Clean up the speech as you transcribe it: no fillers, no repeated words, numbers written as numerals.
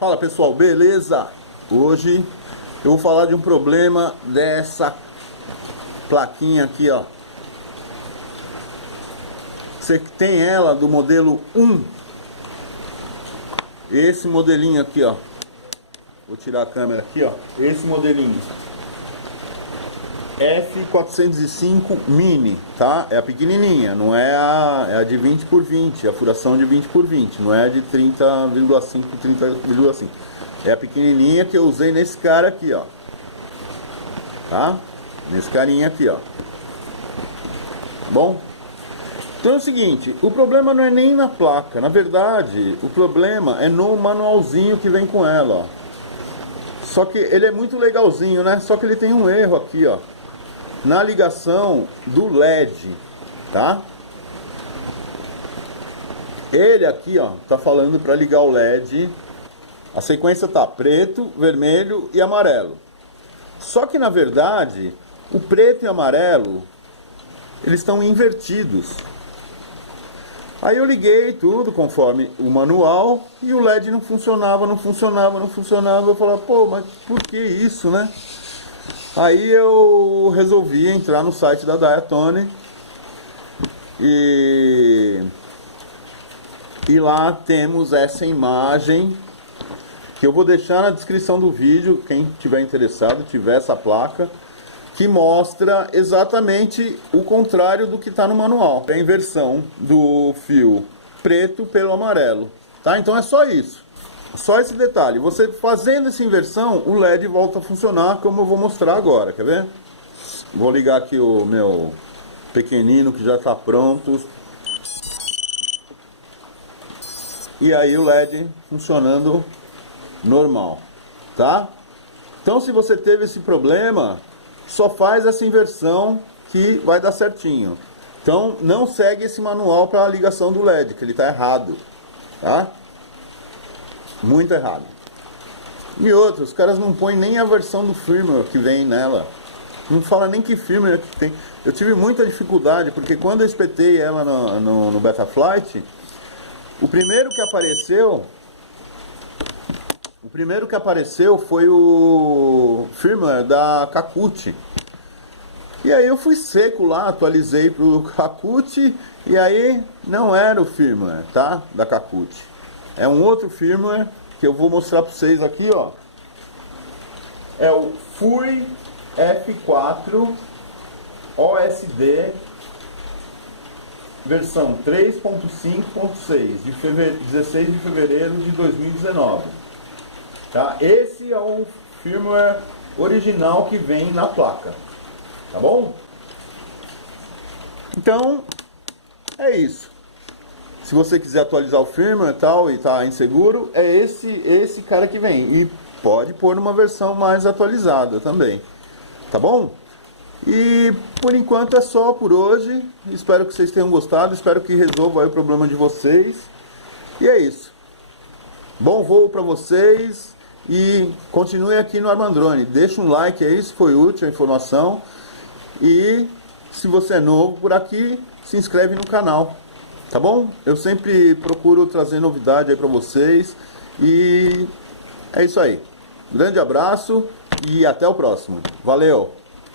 Fala pessoal, beleza? Hoje eu vou falar de um problema dessa plaquinha aqui, ó. Você tem ela do modelo 1. Esse modelinho aqui, ó. Vou tirar a câmera aqui, ó. Esse modelinho F405 Mini, tá? É a pequenininha, não é a de 20 por 20, a furação de 20 por 20, não é a de 30,5 por 30,5. É a pequenininha que eu usei nesse cara aqui, ó. Tá? Nesse carinha aqui, ó. Bom, então é o seguinte, o problema não é nem na placa, na verdade, o problema é no manualzinho que vem com ela, ó. Só que ele é muito legalzinho, né? Só que ele tem um erro aqui, ó, na ligação do LED, tá? Ele aqui, ó, tá falando para ligar o LED. A sequência tá preto, vermelho e amarelo. Só que na verdade, o preto e amarelo, eles estão invertidos. Aí eu liguei tudo conforme o manual e o LED não funcionava. Eu falava, pô, mas por que isso, né? Aí eu resolvi entrar no site da Diatone e lá temos essa imagem que eu vou deixar na descrição do vídeo, quem tiver interessado, tiver essa placa, que mostra exatamente o contrário do que está no manual. É a inversão do fio preto pelo amarelo, tá? Então é só isso. Só esse detalhe, você fazendo essa inversão, o LED volta a funcionar como eu vou mostrar agora, quer ver? Vou ligar aqui o meu pequenino que já está pronto. E aí o LED funcionando normal, tá? Então se você teve esse problema, só faz essa inversão que vai dar certinho. Então não segue esse manual para a ligação do LED, que ele está errado, tá? Muito errado. E outros, os caras não põem nem a versão do firmware que vem nela. Não fala nem que firmware que tem. Eu tive muita dificuldade, porque quando eu espetei ela no Betaflight, o primeiro que apareceu foi o firmware da Kakut. E aí eu fui seco lá, atualizei pro Kakut, e aí não era o firmware, tá? Da Kakut. É um outro firmware que eu vou mostrar para vocês aqui, ó. É o Fury F4 OSD versão 3.5.6 de 16 de fevereiro de 2019. Tá? Esse é o firmware original que vem na placa. Tá bom? Então, é isso. Se você quiser atualizar o firmware e tal, e tá inseguro, é esse cara que vem. E pode pôr numa versão mais atualizada também. Tá bom? E por enquanto é só por hoje. Espero que vocês tenham gostado. Espero que resolva aí o problema de vocês. E é isso. Bom voo para vocês. E continue aqui no Armandrone. Deixa um like aí se foi útil a informação. E se você é novo por aqui, se inscreve no canal. Tá bom? Eu sempre procuro trazer novidade aí pra vocês. E é isso aí. Grande abraço e até o próximo. Valeu!